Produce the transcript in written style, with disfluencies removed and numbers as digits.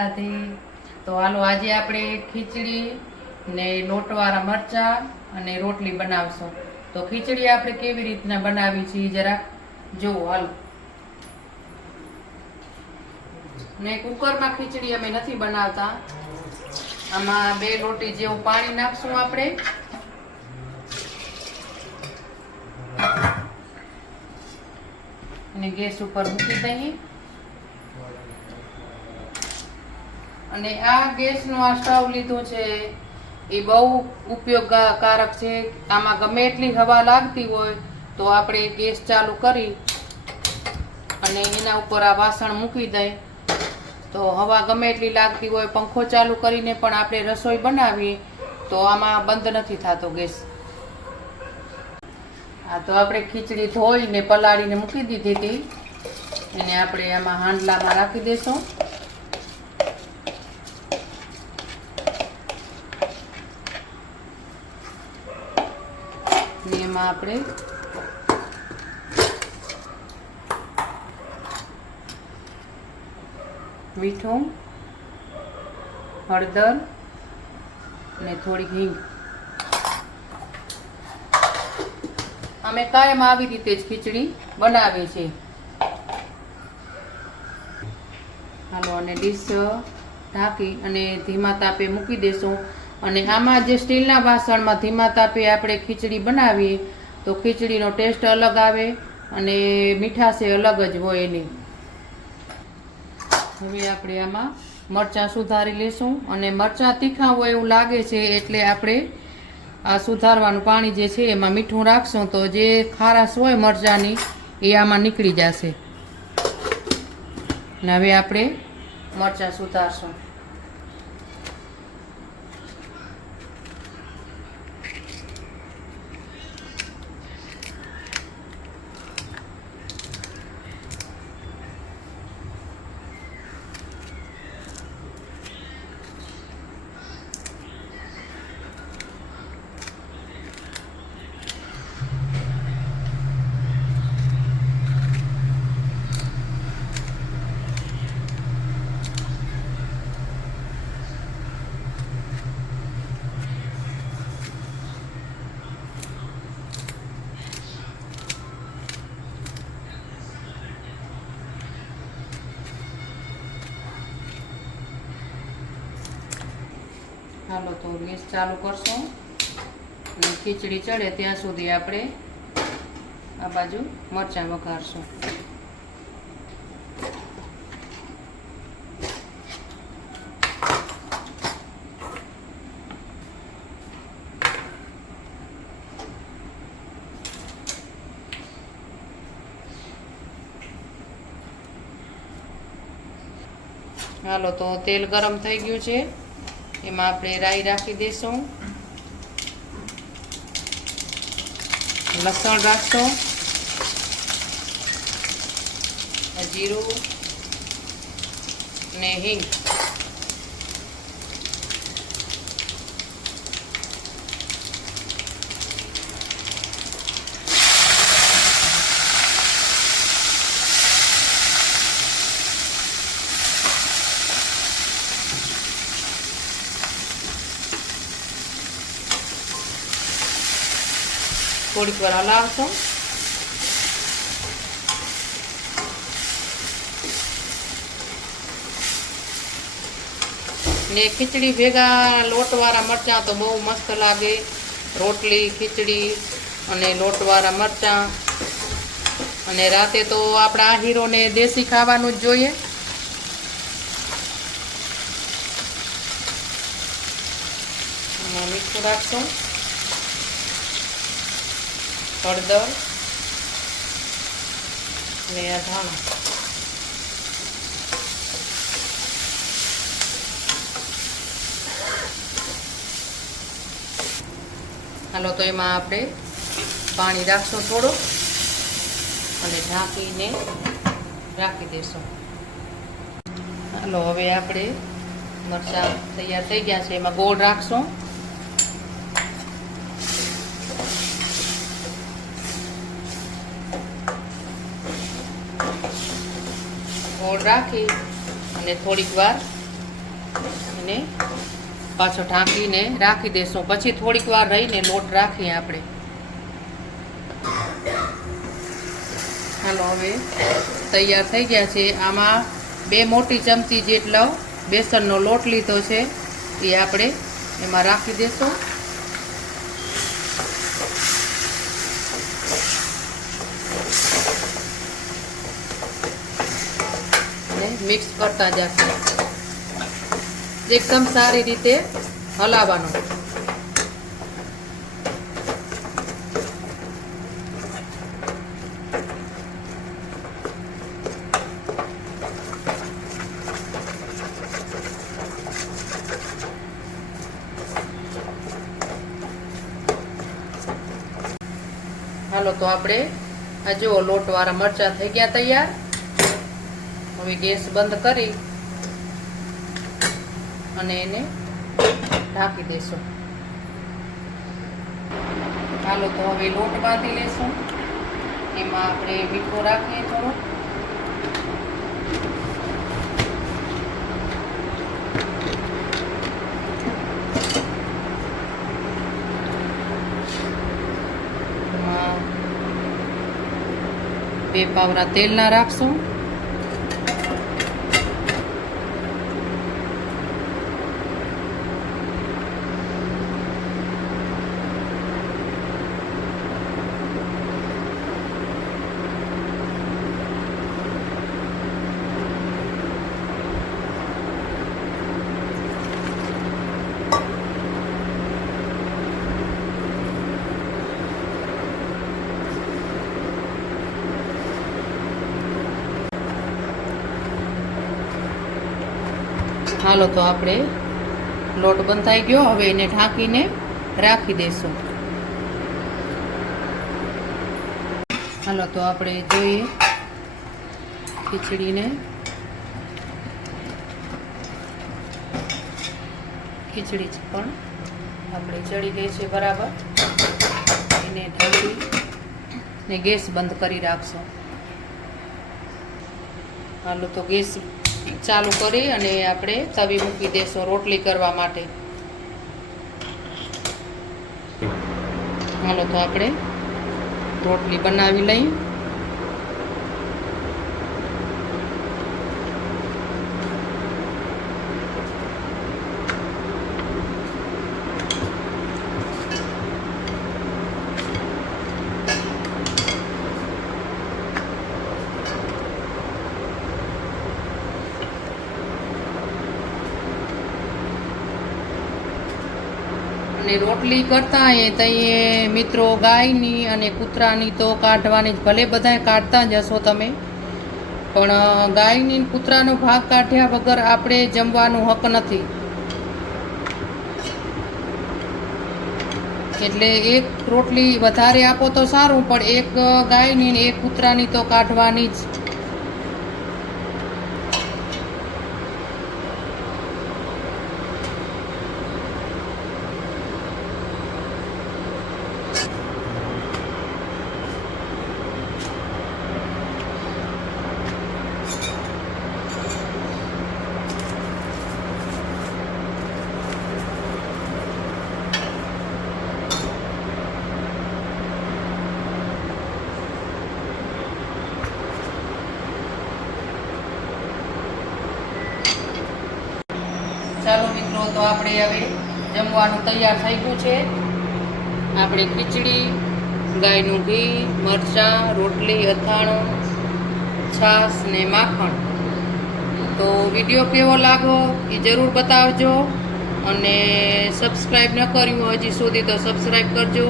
રાધે. તો હાલો આજે આપણે ખીચડી ને લોટવાળા મરચા અને રોટલી બનાવશું. તો ખીચડી આપણે કેવી રીતના બનાવી છે જરાક જોવો હાલો. ને કુકરમાં ખીચડી અમે નથી બનાવતા. આમાં 2 લોટી જેવું પાણી નાખશું આપણે. અને ગેસ ઉપર મૂકી દઈએ. અને આ ગેસનો આ સ્ટવ લીધો છે એ બહુ ઉપયોગકારક છે. આમાં ગમે એટલી હવા લાગતી હોય તો આપણે ગેસ ચાલુ કરી અને એના ઉપર આ વાસણ મૂકી દઈએ તો હવા ગમે એટલી લાગતી હોય, પંખો ચાલુ કરીને પણ આપણે રસોઈ બનાવીએ તો આમાં બંધ નથી થતો ગેસ. હા, તો આપણે ખીચડી ધોઈને પલાળીને મૂકી દીધી હતી. એને આપણે આમાં હાંડલામાં રાખી દઈશું. ને એમાં આપણે મીઠું, હળદર ને થોડીક હિંગ. અમે કાયમ આવી રીતે જ ખીચડી બનાવીએ છીએ. હાલો, અને ડીશ ઢાંકી અને ધીમા તાપે મૂકી દેશું. અને આમાં જે સ્ટીલના વાસણમાં ધીમા તાપે આપણે ખીચડી બનાવીએ તો ખીચડીનો ટેસ્ટ અલગ આવે અને મીઠાશ અલગ જ હોય એની. હવે આપણે આમાં મરચાં સુધારી લેશું. અને મરચાં તીખા હોય એવું લાગે છે એટલે આપણે આ સુધારવાનું પાણી જે છે એમાં મીઠું રાખશું તો જે ખારાશ હોય મરચાંની એ આમાં નીકળી જશે. અને હવે આપણે મરચાં સુધારશું. હાલો, તો ગેસ ચાલુ કરશું અને ખીચડી ચડે ત્યાં સુધી આપણે આ બાજુ મરચાં વઘારશું. હાલો, તો તેલ ગરમ થઈ ગયું છે. એમાં આપણે રાઈ રાખી દઈશું, લસણ રાખશું, જીરું ને હિંગ. થોડીક વાર હલાવશું. ને ખીચડી ભેગા લોટવાળા મરચાં તો બહુ મસ્ત લાગે. રોટલી, ખીચડી અને લોટવાળા મરચાં. અને રાતે તો આપણા હીરોને દેશી ખાવાનું જ જોઈએ. મીઠું રાખશું, હળદર ને આ ધાણા. હાલો, તો એમાં આપણે પાણી રાખશું થોડું અને ઢાંકીને રાખી દઈશું. હાલો, હવે આપણે મરચાં તૈયાર થઈ ગયા છે. એમાં ગોળ રાખશું. ગોળ રાખી અને થોડીક વાર અને પાછો ઢાંકીને રાખી દેશું. પછી થોડીક વાર રહીને લોટ રાખીએ આપણે. હાલો, હવે તૈયાર થઈ ગયા છે. આમાં 2 મોટી ચમચી જેટલો બેસનનો લોટ લીધો છે, એ આપણે એમાં રાખી દેશું અને મિક્સ કરતા જશું. એકદમ સારી રીતે હલાવવાનું. હાલો, તો આપણે આ જો લોટવાળા મરચાં થઈ ગયા તૈયાર. હવે ગેસ બંધ કરી અને એને ઢાંકી દેશું. હાલો, તો હવે લોટ બાંધી લેશું. એમાં આપણે મીઠો રાખીએ થોડો. એમાં 2 પાવડા તેલના રાખશું. હાલો, તો આપણે લોટ બંધાઈ ગયો. હવે એને ઢાંકીને રાખી દેશું. હાલો, તો આપણે જોઈએ ખીચડી પણ આપણે ચડી ગઈ છે બરાબર. એને ઢાંકીને ગેસ બંધ કરી રાખશું. હાલો, તો ગેસ ચાલુ કરી અને આપણે તવી મૂકી દેશું રોટલી કરવા માટે. હાલો, તો આપણે રોટલી બનાવી લઈએ. અને રોટલી કરતા એ તઈએ મિત્રો ગાયની અને કૂતરાની તો કાઢવાની જ, ભલે બધાય કાઢતા જ હશો તમે, પણ ગાયની કૂતરાનો ભાગ કાઢ્યા વગર આપણે જમવાનું હક નથી. એટલે એક રોટલી વધારે આપો તો સારું, પણ એક ગાયની ને એક કૂતરાની તો કાઢવાની જ. ચાલો મિત્રો, તો આપણે હવે જમવાનું તૈયાર થઈ ગયું છે. આપણે ખીચડી, ગાયનું ઘી, મરચાં, રોટલી, અથાણું, છાશ ને માખણ. તો વિડીયો કેવો લાગો એ જરૂર બતાવજો. અને સબસ્ક્રાઈબ ન કર્યું હજી સુધી તો સબસ્ક્રાઈબ કરજો.